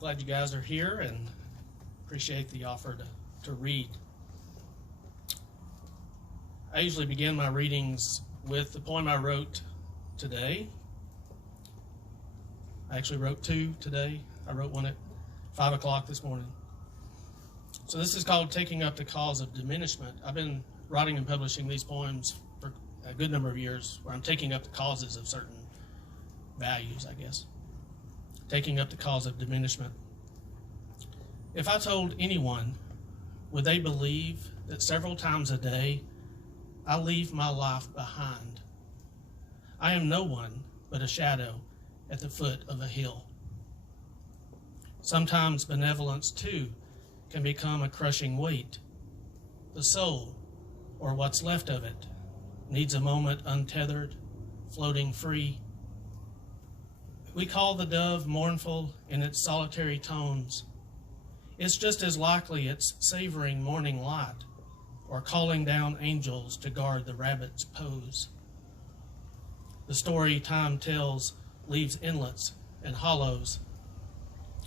glad you guys are here and appreciate the offer to read. I usually begin my readings with the poem I wrote today. I actually wrote two today. I wrote one at 5 o'clock this morning. So this is called Taking Up the Cause of Diminishment. I've been writing and publishing these poems for a good number of years where I'm taking up the causes of certain values, I guess. Taking up the cause of diminishment. If I told anyone, would they believe that several times a day I leave my life behind? I am no one but a shadow at the foot of a hill. Sometimes benevolence, too, can become a crushing weight. The soul, or what's left of it, needs a moment untethered, floating free. We call the dove mournful in its solitary tones. It's just as likely it's savoring morning light or calling down angels to guard the rabbit's pose. The story time tells leaves inlets and hollows,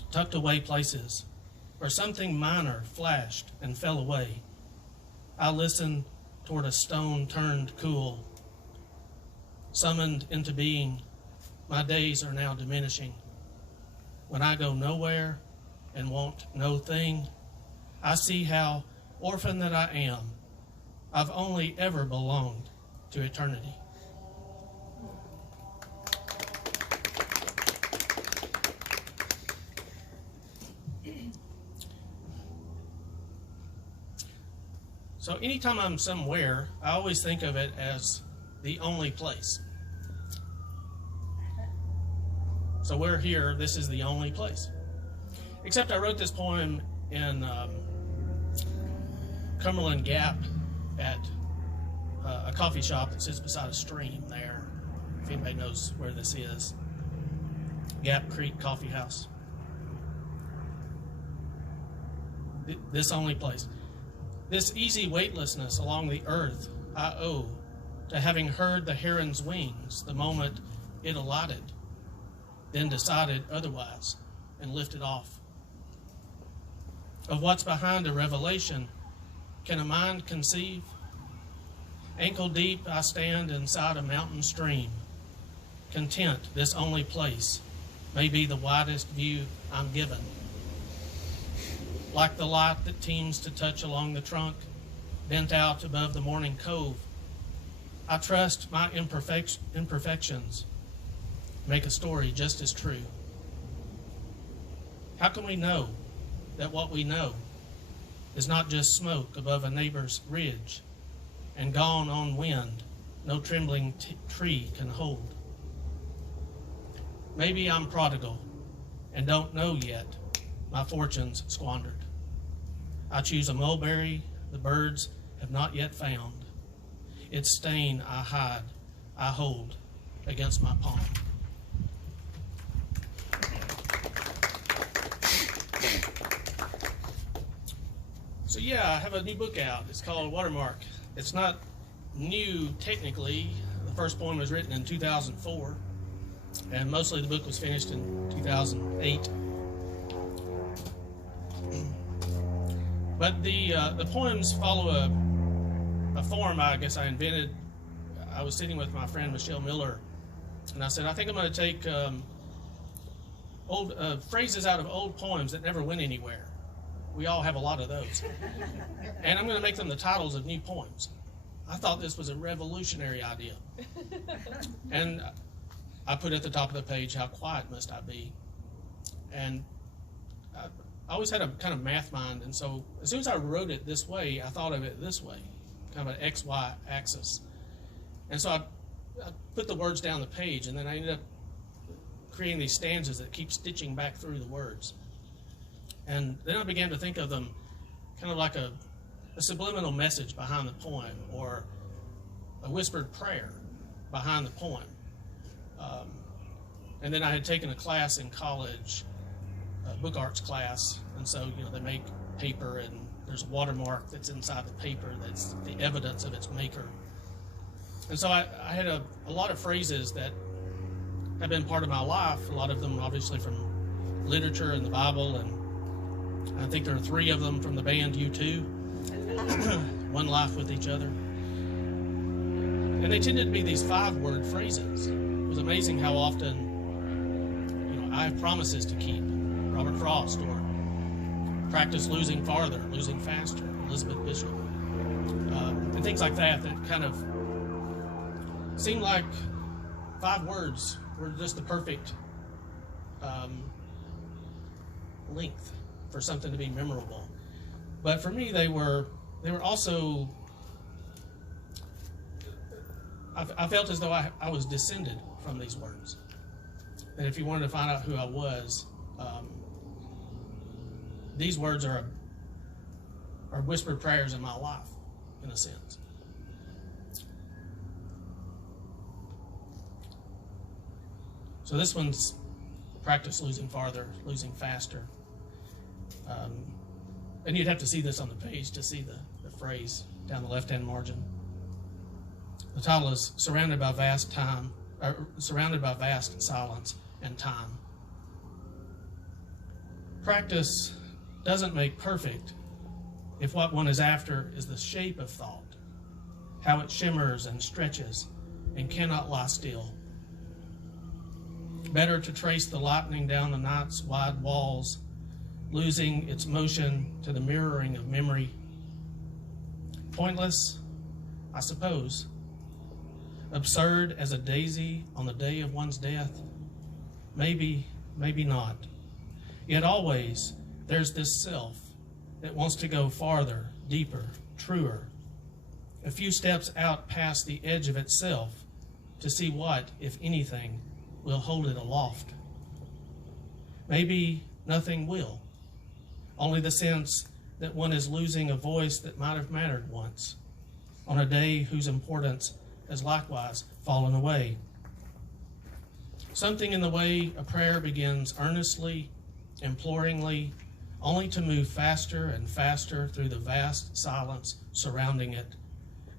tucked away places where something minor flashed and fell away. I listen toward a stone turned cool. Summoned into being, my days are now diminishing. When I go nowhere and want no thing, I see how, orphan that I am, I've only ever belonged to eternity. So anytime I'm somewhere, I always think of it as the only place. So we're here, this is the only place. Except I wrote this poem in Cumberland Gap at a coffee shop that sits beside a stream there. If anybody knows where this is. Gap Creek Coffee House. This only place. This easy weightlessness along the earth I owe to having heard the heron's wings the moment it alighted, then decided otherwise and lifted off. Of what's behind a revelation, can a mind conceive? Ankle deep I stand inside a mountain stream, content this only place may be the widest view I'm given. Like the light that teems to touch along the trunk, bent out above the morning cove, I trust my imperfections make a story just as true. How can we know that what we know is not just smoke above a neighbor's ridge and gone on wind no trembling tree can hold? Maybe I'm prodigal and don't know yet my fortunes squandered. I choose a mulberry the birds have not yet found. Its stain I hide, I hold against my palm. So yeah, I have a new book out. It's called Watermark. It's not new technically. The first poem was written in 2004, and mostly the book was finished in 2008. But the poems follow a form I guess I invented. I was sitting with my friend Michelle Miller, and I said, I think I'm going to take old phrases out of old poems that never went anywhere. We all have a lot of those. And I'm going to make them the titles of new poems. I thought this was a revolutionary idea. And I put at the top of the page, how quiet must I be? And I always had a kind of math mind, and so as soon as I wrote it this way, I thought of it this way, kind of an XY axis. And so I put the words down the page, and then I ended up creating these stanzas that keep stitching back through the words. And then I began to think of them kind of like a subliminal message behind the poem, or a whispered prayer behind the poem. And then I had taken a class in college, a book arts class, and so they make paper, and there's a watermark that's inside the paper that's the evidence of its maker. And so I had a lot of phrases that have been part of my life, a lot of them obviously from literature and the Bible, and I think there are 3 of them from the band U2, One Life with Each Other. And they tended to be these 5-word phrases. It was amazing how often, I have promises to keep, Robert Frost, or practice losing farther, losing faster, Elizabeth Bishop, and things like that kind of seemed like 5 words were just the perfect length for something to be memorable. But for me, they were also, I felt as though I was descended from these words. And if you wanted to find out who I was, these words are whispered prayers in my life, in a sense. So this one's practice losing farther, losing faster. And you'd have to see this on the page to see the phrase down the left-hand margin. The title is surrounded by vast silence and time. Practice doesn't make perfect if what one is after is the shape of thought, how it shimmers and stretches and cannot lie still. Better to trace the lightning down the night's wide walls, losing its motion to the mirroring of memory. Pointless, I suppose. Absurd as a daisy on the day of one's death. Maybe, maybe not. Yet always there's this self that wants to go farther, deeper, truer, a few steps out past the edge of itself to see what, if anything, will hold it aloft. Maybe nothing will, only the sense that one is losing a voice that might have mattered once, on a day whose importance has likewise fallen away. Something in the way a prayer begins earnestly, imploringly, only to move faster and faster through the vast silence surrounding it,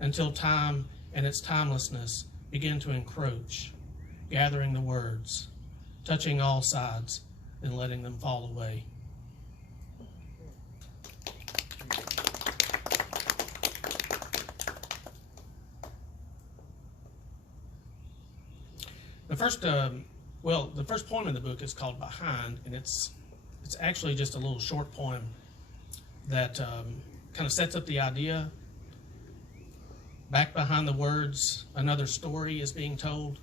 until time and its timelessness begin to encroach, gathering the words, touching all sides, and letting them fall away. The first poem in the book is called Behind, and it's actually just a little short poem that kind of sets up the idea. Back behind the words, another story is being told,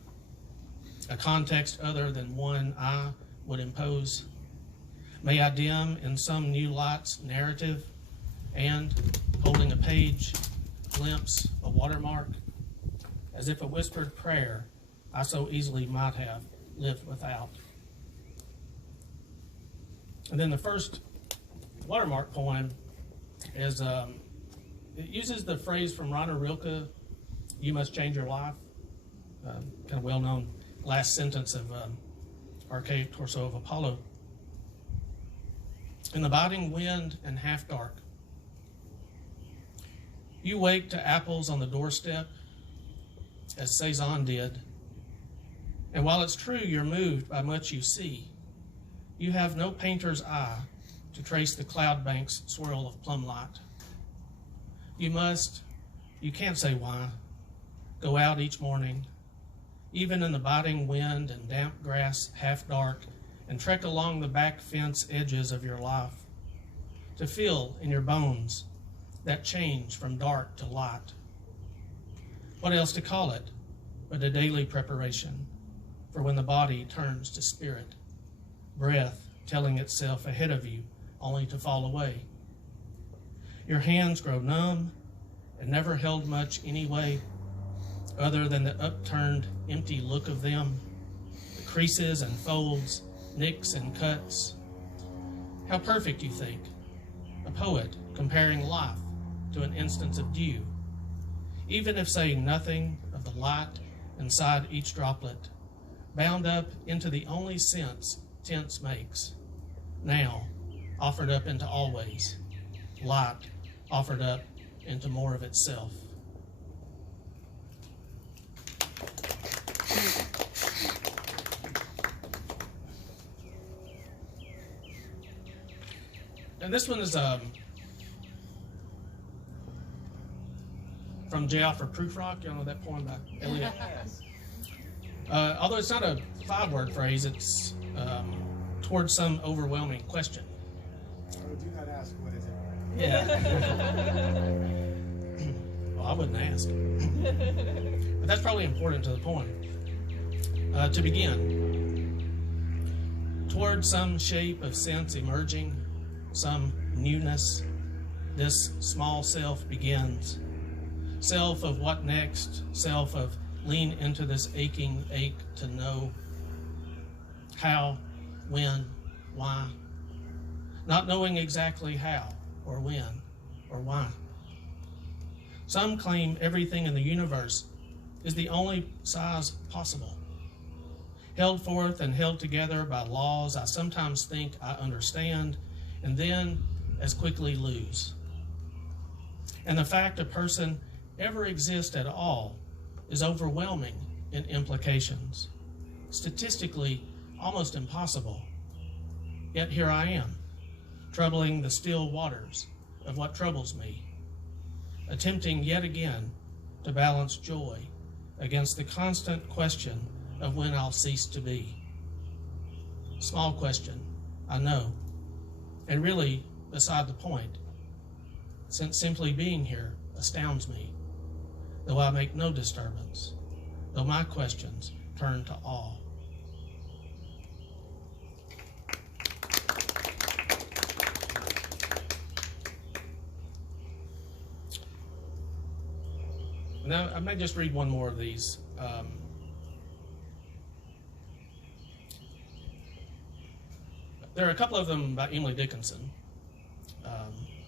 a context other than one I would impose. May I dim in some new light's narrative, and, holding a page, glimpse a watermark, as if a whispered prayer I so easily might have lived without. And then the first watermark poem is, it uses the phrase from Rainer Rilke, "You must change your life," kind of well-known last sentence of Archaic Torso of Apollo. In the biting wind and half dark, you wake to apples on the doorstep, as Cezanne did. And while it's true you're moved by much you see, you have no painter's eye to trace the cloud bank's swirl of plum light. You can't say why, go out each morning, even in the biting wind and damp grass half dark, and trek along the back fence edges of your life, to feel in your bones that change from dark to light. What else to call it but a daily preparation for when the body turns to spirit, breath telling itself ahead of you only to fall away. Your hands grow numb and never held much anyway, other than the upturned, empty look of them, the creases and folds, nicks and cuts. How perfect, you think, a poet comparing life to an instance of dew, even if saying nothing of the light inside each droplet, bound up into the only sense tense makes, now offered up into always, light offered up into more of itself. And this one is from Jail for Proof Rock. Y'all know that poem by Eliot? Although it's not a 5-word phrase, it's towards some overwhelming question. Oh, do not ask, what is it? Yeah. Well, I wouldn't ask. But that's probably important to the poem. To begin, toward some shape of sense emerging, some newness, this small self begins. Self of what next, self of lean into this aching ache to know how, when, why, not knowing exactly how or when or why. Some claim everything in the universe is the only size possible, held forth and held together by laws I sometimes think I understand and then as quickly lose. And the fact a person ever exists at all is overwhelming in implications, statistically almost impossible. Yet here I am, troubling the still waters of what troubles me, attempting yet again to balance joy against the constant question of when I'll cease to be. Small question, I know, and really beside the point, since simply being here astounds me, though I make no disturbance, though my questions turn to awe. Now, I may just read one more of these. There are a couple of them by Emily Dickinson.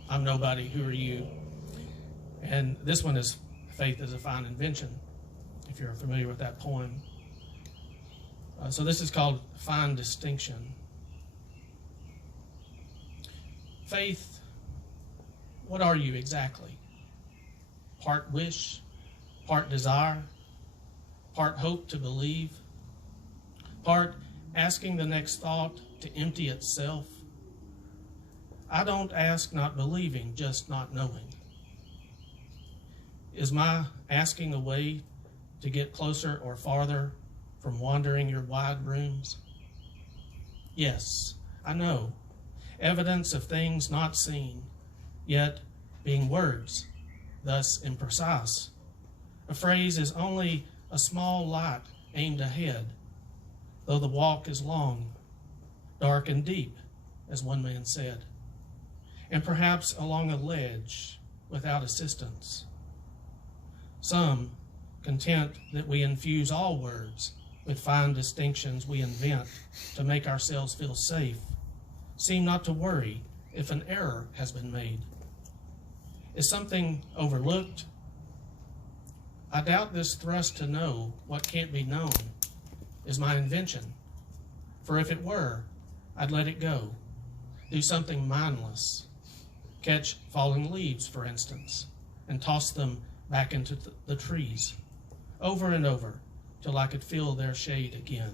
I'm Nobody, Who Are You? And this one is Faith is a Fine Invention, if you're familiar with that poem. So this is called Fine Distinction. Faith, what are you exactly? Part wish, part desire, part hope to believe, part asking the next thought to empty itself. I don't ask not believing, just not knowing. Is my asking a way to get closer or farther from wandering your wide rooms? Yes, I know. Evidence of things not seen, yet being words, thus imprecise. A phrase is only a small light aimed ahead, though the walk is long, dark and deep, as one man said, and perhaps along a ledge without assistance. Some, content that we infuse all words with fine distinctions we invent to make ourselves feel safe, seem not to worry if an error has been made. Is something overlooked? I doubt this thrust to know what can't be known is my invention, for if it were, I'd let it go, do something mindless, catch falling leaves, for instance, and toss them back into the trees, over and over, till I could feel their shade again.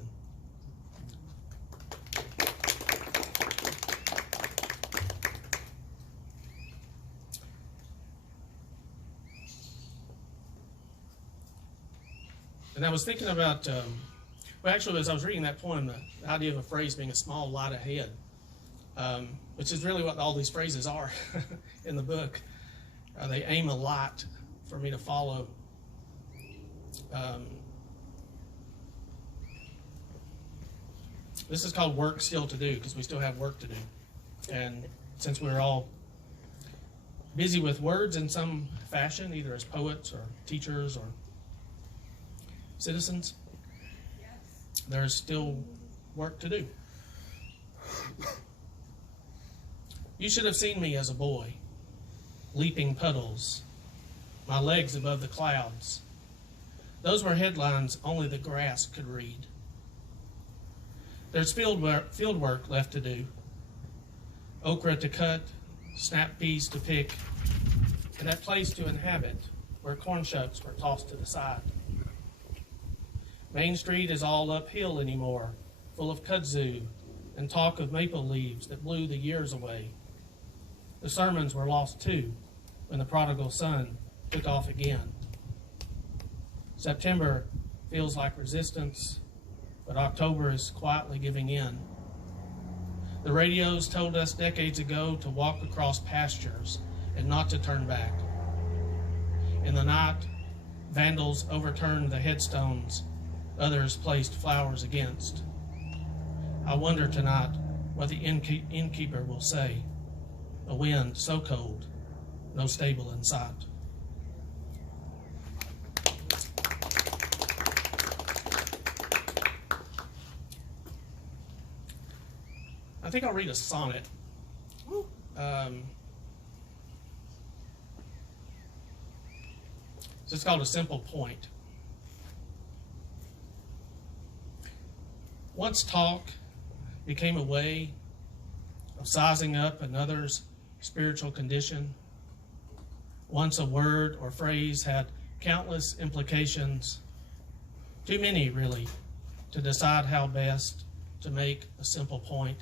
And I was thinking about, well, actually, as I was reading that poem, the idea of a phrase being a small light ahead, which is really what all these phrases are in the book. They aim a light for me to follow. This is called Work Still to Do, because we still have work to do. And since we're all busy with words in some fashion, either as poets or teachers or citizens, there's still work to do. You should have seen me as a boy, leaping puddles, my legs above the clouds. Those were headlines only the grass could read. There's field work left to do. Okra to cut, snap peas to pick, and that place to inhabit where corn shucks were tossed to the side. Main Street is all uphill anymore, full of kudzu and talk of maple leaves that blew the years away. The sermons were lost too when the prodigal son took off again. September feels like resistance, but October is quietly giving in. The radios told us decades ago to walk across pastures and not to turn back. In the night, vandals overturned the headstones others placed flowers against. I wonder tonight what the innkeeper will say. A wind so cold, no stable in sight. I think I'll read a sonnet. It's called A Simple Point. Once talk became a way of sizing up another's spiritual condition. Once a word or phrase had countless implications, too many really, to decide how best to make a simple point.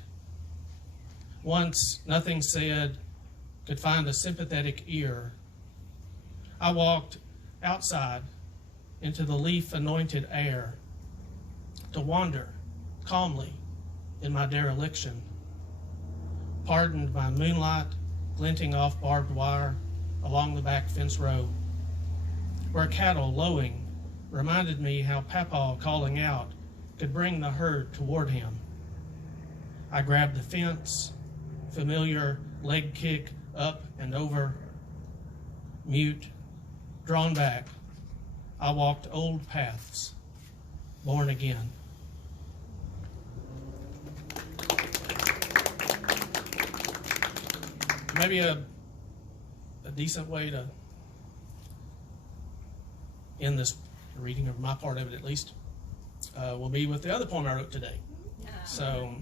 Once nothing said could find a sympathetic ear. I walked outside into the leaf-anointed air to wander calmly in my dereliction, pardoned by moonlight glinting off barbed wire along the back fence row, where cattle lowing reminded me how Papa calling out could bring the herd toward him. I grabbed the fence, familiar leg kick up and over, mute, drawn back. I walked old paths, born again. Maybe a decent way to end this reading, of my part of it at least, will be with the other poem I wrote today. So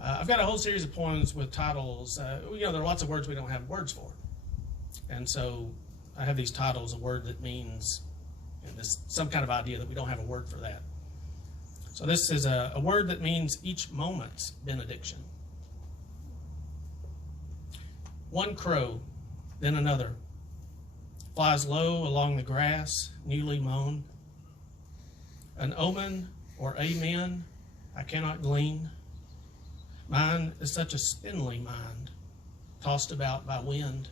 I've got a whole series of poems with titles. There are lots of words we don't have words for. And so I have these titles, a word that means some kind of idea that we don't have a word for that. So this is a word that means each moment's benediction. One crow, then another, flies low along the grass, newly mown. An omen or amen I cannot glean. Mine is such a spindly mind, tossed about by wind.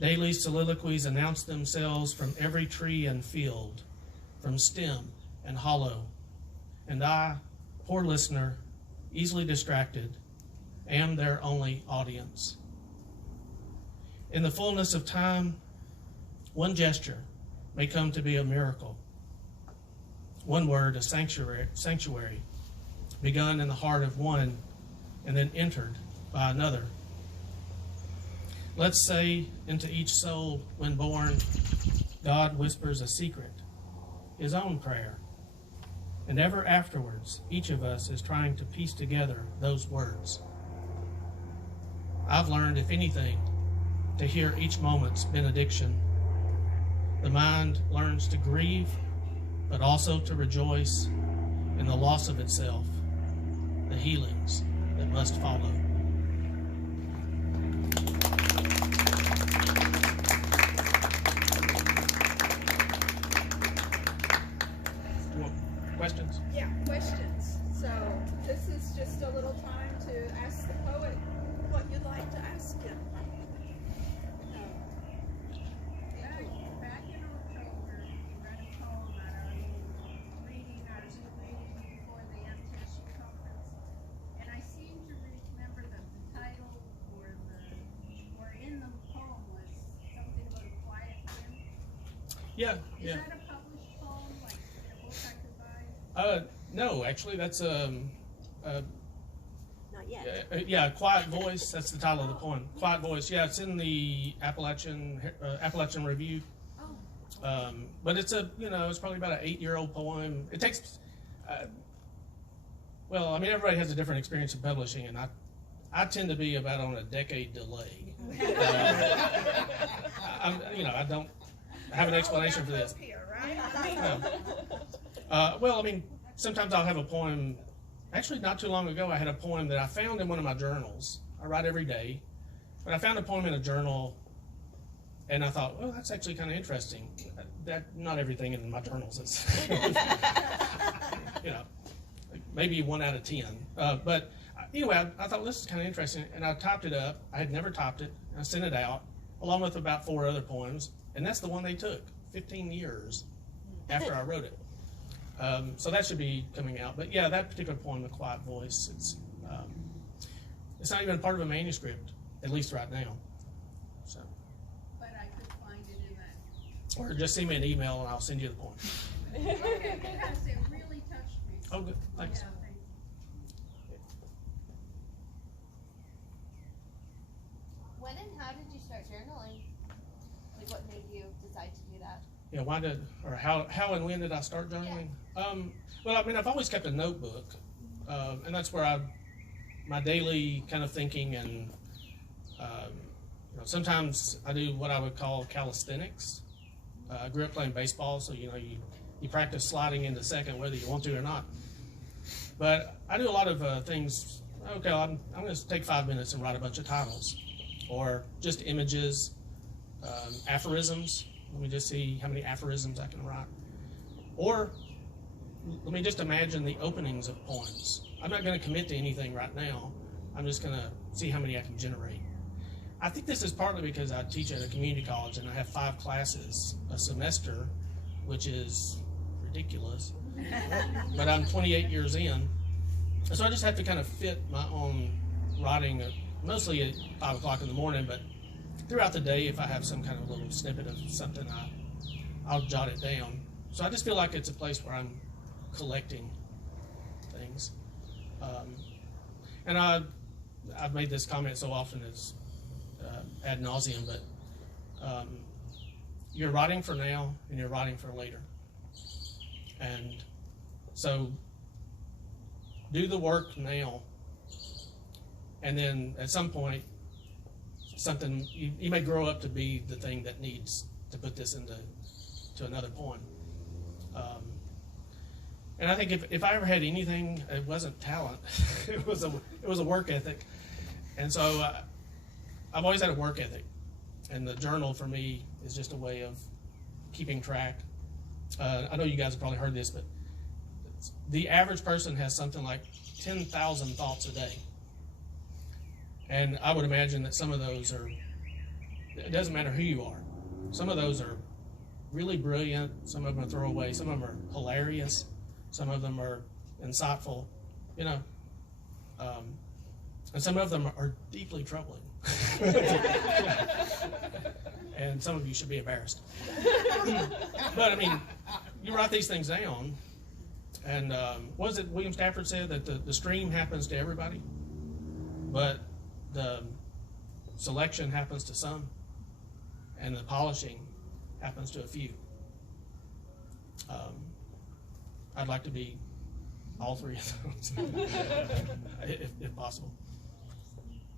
Daily soliloquies announce themselves from every tree and field, from stem and hollow. And I, poor listener, easily distracted, am their only audience. In the fullness of time, one gesture may come to be a miracle. One word, a sanctuary, begun in the heart of one and then entered by another. Let's say into each soul when born, God whispers a secret, his own prayer. And ever afterwards, each of us is trying to piece together those words. I've learned, if anything, to hear each moment's benediction. The mind learns to grieve, but also to rejoice in the loss of itself, the healings that must follow. Questions? Yeah, questions. So this is just a little time to ask the poet what you'd like to ask him. Back in October, you read a poem at our reading, our Zoom meeting before the MTSU conference, and I seem to remember that the title or in the poem was something about a quiet wind. Yeah. Is that a published poem, like in a book I could buy? No, actually, that's Not yet. yeah, Quiet Voice. That's the title of the poem. Quiet Voice. Yeah, it's in the Appalachian Review. Oh. But it's it's probably about an 8-year-old poem. It takes, everybody has a different experience of publishing, and I tend to be about on a decade delay. I don't have an explanation for this. Here, right? Sometimes I'll have a poem. Actually, not too long ago, I had a poem that I found in one of my journals. I write every day, but I found a poem in a journal, and I thought, well, that's actually kind of interesting. That not everything in my journals is, you know, like maybe 1 out of 10. But anyway, I thought, well, this is kind of interesting, and I typed it up. I had never typed it. I sent it out, along with about 4 other poems, and that's the one they took 15 years after I wrote it. So that should be coming out. But yeah, that particular poem, The Quiet Voice, it's not even part of a manuscript, at least right now. So, But I could find it in that. or just send me an email and I'll send you the poem. Okay, because it really touched me. Oh, good. Thanks. Yeah, thank you. When and how did you start journaling? Like, what made you decide to do that? Yeah, how and when did I start journaling? Well, I mean, I've always kept a notebook, and that's where my daily kind of thinking, and you know, sometimes I do what I would call calisthenics. I grew up playing baseball, so you practice sliding into second whether you want to or not. But I do a lot of things. Okay, I'm going to take 5 minutes and write a bunch of titles, or just images, aphorisms. Let me just see how many aphorisms I can write. Or let me just imagine the openings of poems. I'm not going to commit to anything right now. I'm just going to see how many I can generate. I think this is partly because I teach at a community college and I have 5 classes a semester, which is ridiculous. But I'm 28 years in. So I just have to kind of fit my own writing, mostly at 5 o'clock in the morning, but throughout the day, if I have some kind of little snippet of something, I'll jot it down. So I just feel like it's a place where I'm collecting things. And I've made this comment so often, it's ad nauseum, but you're writing for now and you're writing for later. And so do the work now, and then at some point, something you may grow up to be the thing that needs to put this into another poem. And I think if I ever had anything, it wasn't talent. it was a work ethic. And so I've always had a work ethic, and the journal for me is just a way of keeping track. I know you guys have probably heard this, but the average person has something like 10,000 thoughts a day. And I would imagine that some of those it doesn't matter who you are. Some of those are really brilliant. Some of them are throwaway. Some of them are hilarious. Some of them are insightful, you know. And some of them are deeply troubling. And some of you should be embarrassed. But I mean, you write these things down, and what was it William Stafford said, that the stream happens to everybody, but the selection happens to some, and the polishing happens to a few. I'd like to be all 3 of those, if possible.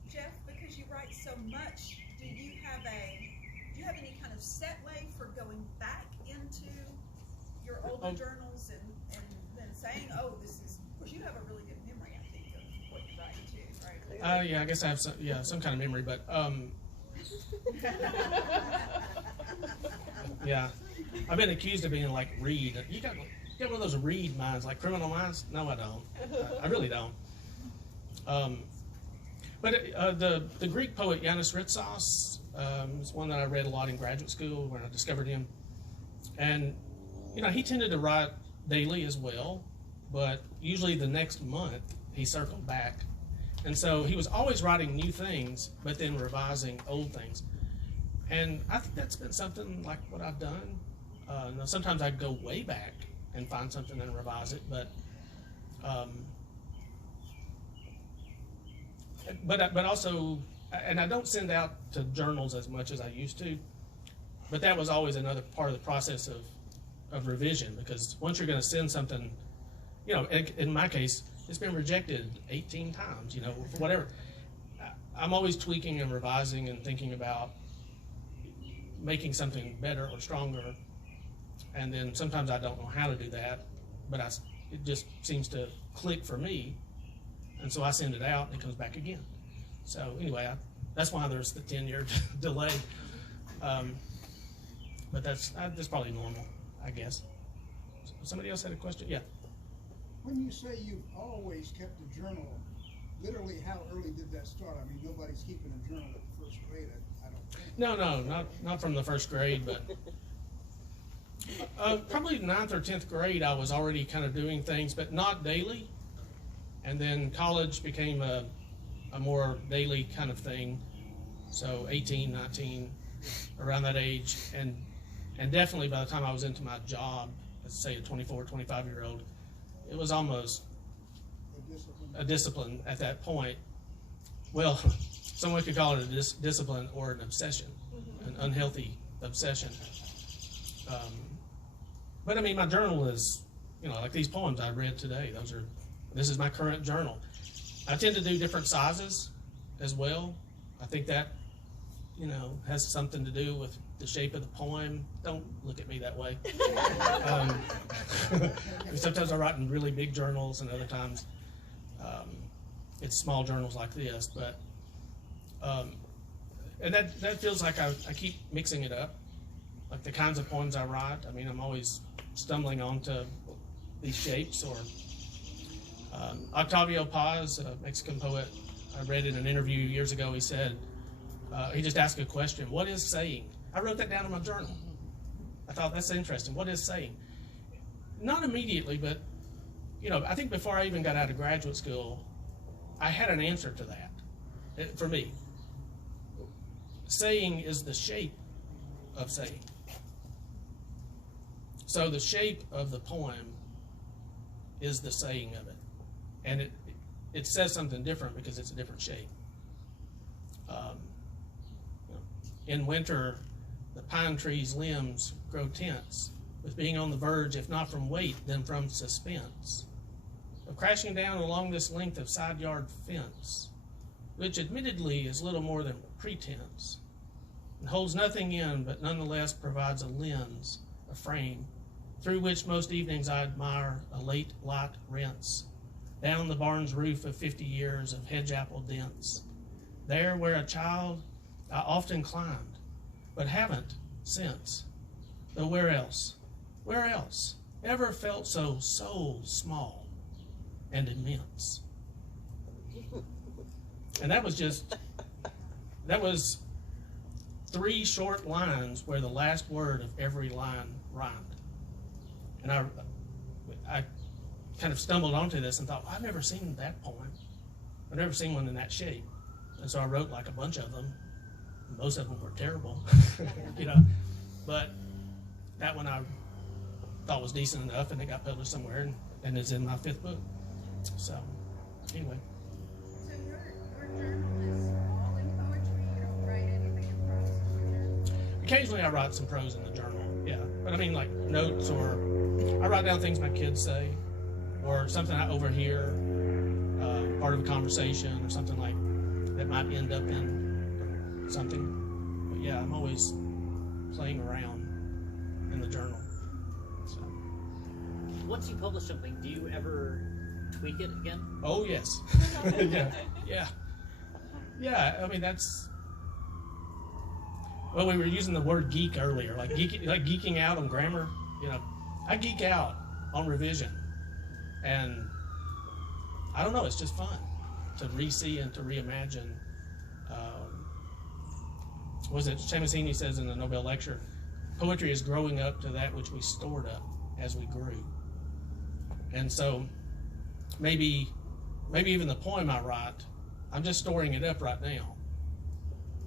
Jeff, because you write so much, do you have any kind of set way for going back into your older journals and then saying, oh, this is, of course you have a really good memory, I think, of what you write too, right? Yeah, I guess I have some kind of memory, but yeah, I've been accused of being like Reed. You got one of those Reed minds, like Criminal Minds? No, I don't. I really don't. But the Greek poet Yanis Ritsos is one that I read a lot in graduate school when I discovered him. And, he tended to write daily as well, but usually the next month he circled back. And so he was always writing new things, but then revising old things. And I think that's been something like what I've done. Now sometimes I go way back and find something and revise it, but also, and I don't send out to journals as much as I used to, but that was always another part of the process of revision, because once you're going to send something, in my case, it's been rejected 18 times, for whatever. I'm always tweaking and revising and thinking about making something better or stronger, and then sometimes I don't know how to do that, but it just seems to click for me, and so I send it out and it comes back again. So anyway, that's why there's the 10-year delay. But that's probably normal, I guess. Somebody else had a question? Yeah. When you say you've always kept a journal, literally how early did that start? I mean, nobody's keeping a journal at first grade, I don't think. No, not from the first grade, but probably 9th or 10th grade I was already kind of doing things, but not daily. And then college became a more daily kind of thing. So 18, 19, around that age. And definitely by the time I was into my job, let's say a 24, 25-year-old, it was almost a discipline at that point. Well, someone could call it a discipline or an obsession, an unhealthy obsession. But I mean, my journal is, like these poems I read today, this is my current journal. I tend to do different sizes as well. I think that, has something to do with the shape of the poem. Don't look at me that way. Sometimes I write in really big journals, and other times it's small journals like this. But and that feels like I keep mixing it up, like the kinds of poems I write. I mean, I'm always stumbling onto these shapes. Or Octavio Paz, a Mexican poet, I read in an interview years ago. He said he just asked a question: "What is saying?" I wrote that down in my journal. I thought, that's interesting. What is saying? Not immediately, but I think before I even got out of graduate school, I had an answer to that. For me, saying is the shape of saying. So the shape of the poem is the saying of it, and it says something different because it's a different shape. In winter, the pine tree's limbs grow tense, with being on the verge, if not from weight, then from suspense, of crashing down along this length of side yard fence, which admittedly is little more than pretense, and holds nothing in, but nonetheless provides a lens, a frame, through which most evenings I admire a late light rinse, down the barn's roof of 50 years of hedge apple dents, there where a child I often climbed, but haven't since. Though where else ever felt so soul small and immense? And that was 3 short lines where the last word of every line rhymed. And I kind of stumbled onto this and thought, well, I've never seen that poem. I've never seen one in that shape. And so I wrote like a bunch of them. Most of them were terrible, but that one I thought was decent enough, and it got published somewhere, and it's in my 5th book. So, anyway. So your journal is all in poetry? You don't write anything in prose in your journal? Occasionally I write some prose in the journal, yeah. But I mean, like notes, or I write down things my kids say, or something I overhear, part of a conversation, or something like that might end up in something. But yeah, I'm always playing around in the journal. So. Once you publish something, do you ever tweak it again? Oh yes. Yeah. I mean, that's. Well, we were using the word geek earlier, like geeking out on grammar. I geek out on revision, and I don't know. It's just fun to re-see and to reimagine. Was it Shamasini says in the Nobel lecture, poetry is growing up to that which we stored up as we grew. And so maybe even the poem I write, I'm just storing it up right now.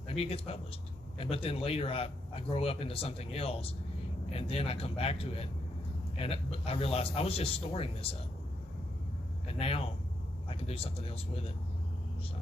Maybe it gets published. But then later I grow up into something else, and then I come back to it, and I realize I was just storing this up. And now I can do something else with it. So.